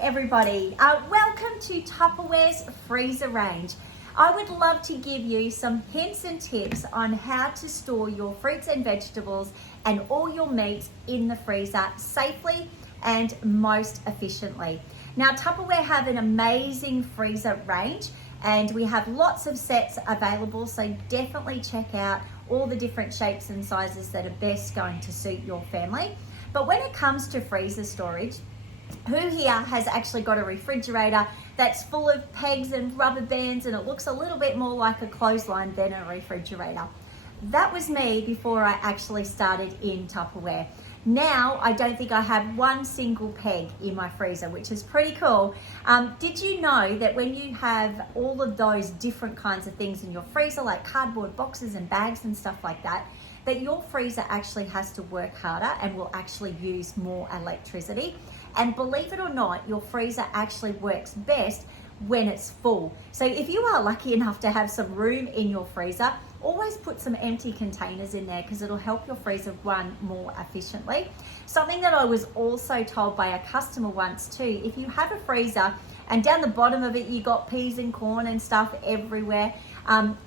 everybody. Welcome to Tupperware's freezer range. I would love to give you some hints and tips on how to store your fruits and vegetables and all your meats in the freezer safely and most efficiently. Now, Tupperware have an amazing freezer range and we have lots of sets available, so definitely check out all the different shapes and sizes that are best going to suit your family. But when it comes to freezer storage, who here has actually got a refrigerator that's full of pegs and rubber bands and it looks a little bit more like a clothesline than a refrigerator? That was me before I actually started in Tupperware. Now I don't think I have one single peg in my freezer, which is pretty cool. Did you know that when you have all of those different kinds of things in your freezer, like cardboard boxes and bags and stuff like that, that your freezer actually has to work harder and will actually use more electricity? And believe it or not, your freezer actually works best when it's full. So if you are lucky enough to have some room in your freezer, always put some empty containers in there because it'll help your freezer run more efficiently. Something that I was also told by a customer once too, if you have a freezer and down the bottom of it you got peas and corn and stuff everywhere,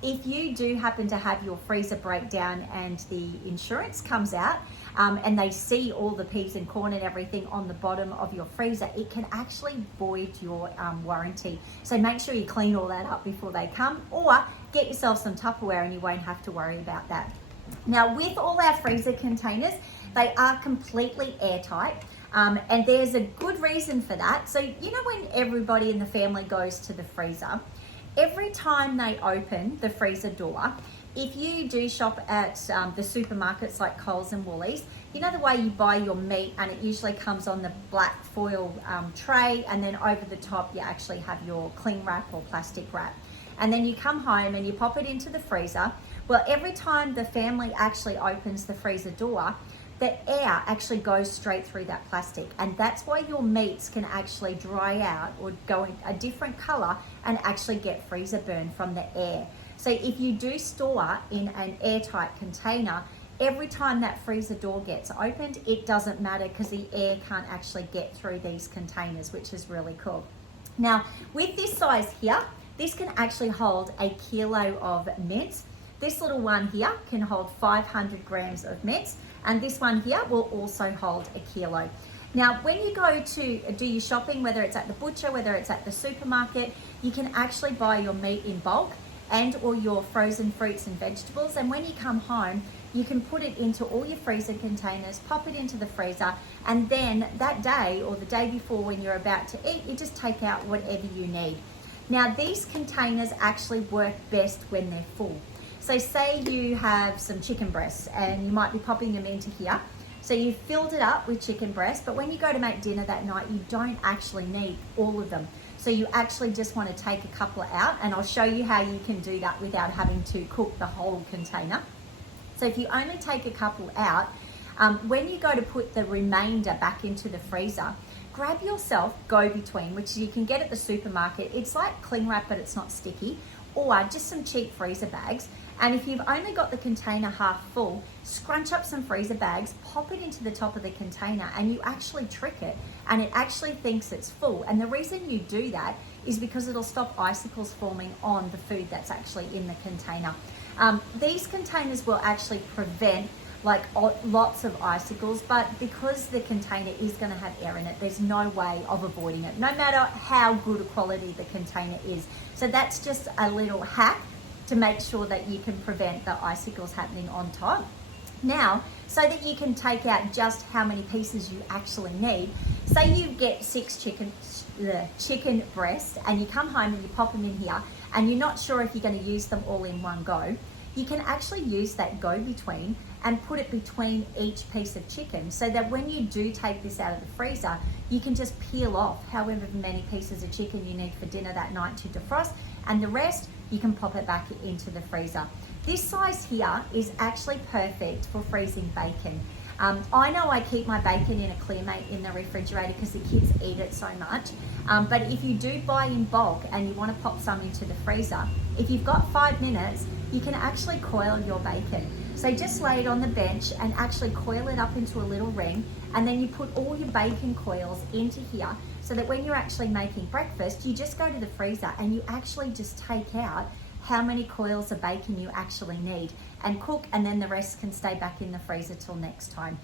if you do happen to have your freezer break down and the insurance comes out and they see all the peas and corn and everything on the bottom of your freezer, it can actually void your warranty. So make sure you clean all that up before they come, or get yourself some Tupperware and you won't have to worry about that. Now, with all our freezer containers, they are completely airtight. And there's a good reason for that. So, you know, when everybody in the family goes to the freezer, every time they open the freezer door, if you do shop at the supermarkets like Coles and Woolies, you know the way you buy your meat and it usually comes on the black foil tray, and then over the top you actually have your cling wrap or plastic wrap. And then you come home and you pop it into the freezer. Well, every time the family actually opens the freezer door, the air actually goes straight through that plastic, and that's why your meats can actually dry out or go in a different color and actually get freezer burn from the air. So if you do store in an airtight container, every time that freezer door gets opened, it doesn't matter because the air can't actually get through these containers, which is really cool. Now, with this size here, this can actually hold 1 kilo of mince. This little one here can hold 500 grams of mince, and this one here will also hold 1 kilo. Now, when you go to do your shopping, whether it's at the butcher, whether it's at the supermarket, you can actually buy your meat in bulk and or your frozen fruits and vegetables. And when you come home, you can put it into all your freezer containers, pop it into the freezer, and then that day or the day before when you're about to eat, you just take out whatever you need. Now, these containers actually work best when they're full. So say you have some chicken breasts and you might be popping them into here. So you've filled it up with chicken breast, but when you go to make dinner that night, you don't actually need all of them. So you actually just want to take a couple out, and I'll show you how you can do that without having to cook the whole container. So if you only take a couple out, when you go to put the remainder back into the freezer, grab yourself go-between, which you can get at the supermarket. It's like cling wrap, but it's not sticky, or just some cheap freezer bags. And if you've only got the container half full, scrunch up some freezer bags, pop it into the top of the container, and you actually trick it, and it actually thinks it's full. And the reason you do that is because it'll stop icicles forming on the food that's actually in the container. These containers will actually prevent like lots of icicles, but because the container is going to have air in it, there's no way of avoiding it, no matter how good a quality the container is. So that's just a little hack to make sure that you can prevent the icicles happening on top. Now, so that you can take out just how many pieces you actually need, say you get 6 chicken breasts and you come home and you pop them in here and you're not sure if you're going to use them all in one go, you can actually use that go-between and put it between each piece of chicken, so that when you do take this out of the freezer, you can just peel off however many pieces of chicken you need for dinner that night to defrost, and the rest you can pop it back into the freezer. This size here is actually perfect for freezing bacon. I know I keep my bacon in a Clearmate in the refrigerator because the kids eat it so much. But if you do buy in bulk and you want to pop some into the freezer, if you've got 5 minutes, you can actually coil your bacon. So just lay it on the bench and actually coil it up into a little ring, and then you put all your bacon coils into here, so that when you're actually making breakfast, you just go to the freezer and you actually just take out how many coils of bacon you actually need and cook, and then the rest can stay back in the freezer till next time.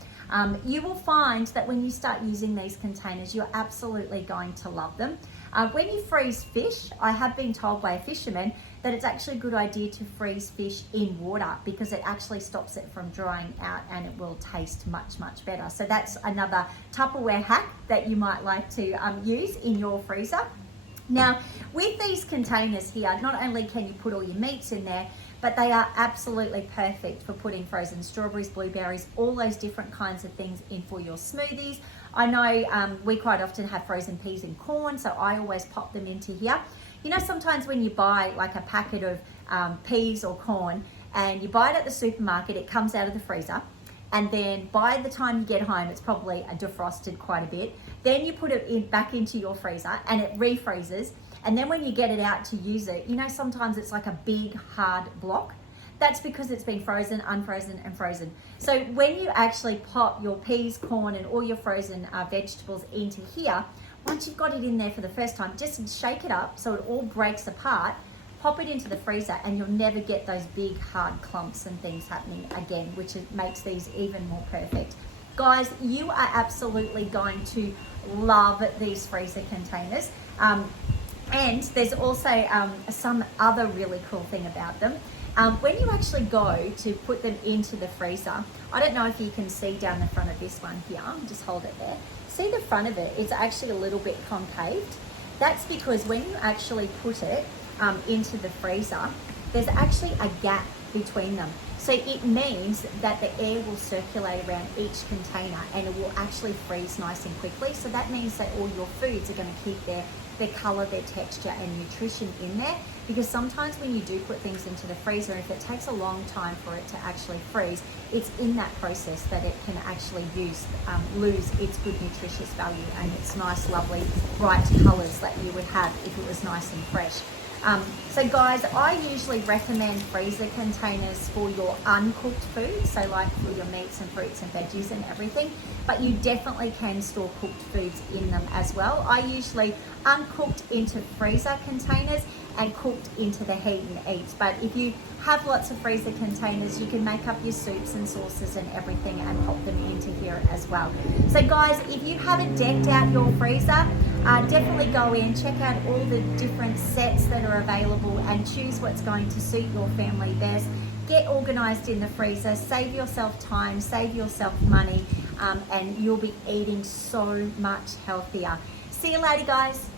You will find that when you start using these containers, you're absolutely going to love them. When you freeze fish, I have been told by a fisherman that it's actually a good idea to freeze fish in water, because it actually stops it from drying out and it will taste much, much better. So that's another Tupperware hack that you might like to use in your freezer. Now, with these containers here, not only can you put all your meats in there, but they are absolutely perfect for putting frozen strawberries, blueberries, all those different kinds of things in for your smoothies. I know we quite often have frozen peas and corn, so I always pop them into here. You know, sometimes when you buy like a packet of peas or corn and you buy it at the supermarket, it comes out of the freezer. And then by the time you get home, it's probably defrosted quite a bit. Then you put it back into your freezer and it refreezes. And then when you get it out to use it, you know, sometimes it's like a big hard block. That's because it's been frozen, unfrozen, and frozen. So when you actually pop your peas, corn, and all your frozen vegetables into here, once you've got it in there for the first time, just shake it up so it all breaks apart. Pop it into the freezer and you'll never get those big hard clumps and things happening again, which makes these even more perfect. Guys, you are absolutely going to love these freezer containers. And there's also some other really cool thing about them. When you actually go to put them into the freezer, I don't know if you can see down the front of this one here, just hold it there. See the front of it, it's actually a little bit concaved. That's because when you actually put it into the freezer, there's actually a gap between them. So it means that the air will circulate around each container and it will actually freeze nice and quickly. So that means that all your foods are going to keep their color, their texture and nutrition in there, because sometimes when you do put things into the freezer, if it takes a long time for it to actually freeze, it's in that process that it can actually lose its good nutritious value and its nice, lovely, bright colors that you would have if it was nice and fresh. So guys, I usually recommend freezer containers for your uncooked food, so like for your meats and fruits and veggies and everything, but you definitely can store cooked foods in them as well. I usually uncooked into freezer containers and cooked into the heat and eat. But if you have lots of freezer containers, you can make up your soups and sauces and everything and pop them into here as well. So guys, if you haven't decked out your freezer, definitely go in, check out all the different sets that are available and choose what's going to suit your family best. Get organized in the freezer, save yourself time, save yourself money, and you'll be eating so much healthier. See you later, guys.